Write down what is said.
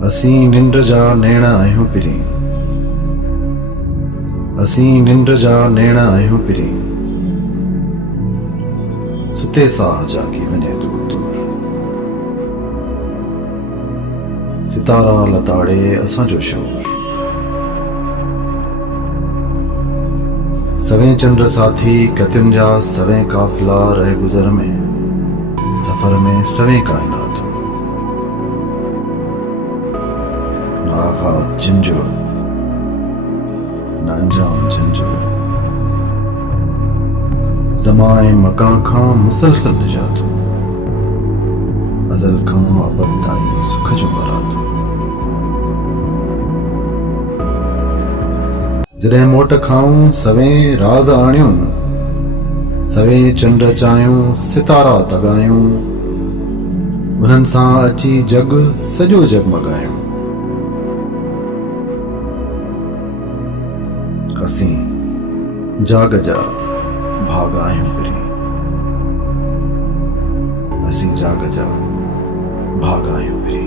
असीं निंड जा नैण आहियूं पिरी, असीं निंड जा नैण आहियूं पिरी, सुते साह जागी वञे दूर दूर। सितारा लताड़े असांजो शोर, सवें चंड साथी कतियुनि जा सवें काफ़िला रहे गुज़र में, सफ़र में सवें काइनातूं। न आगाज़ जिन जो, न अंजाम जिन जो, ज़माए मकां खां मुसलसल निजातूं, अज़ल खां अबद ताईं सुख जूं बारातूं। जॾहिं मोट खाऊं सवें राज़ आणियूं, सवें चंड चायूं सितारा तगायूं, उन्हनि सां अची जग सॼो जगमगायूं। असीं जाग जा भाग आहियूं पिरी, असीं जाग जा भाग आहियूं पिरी।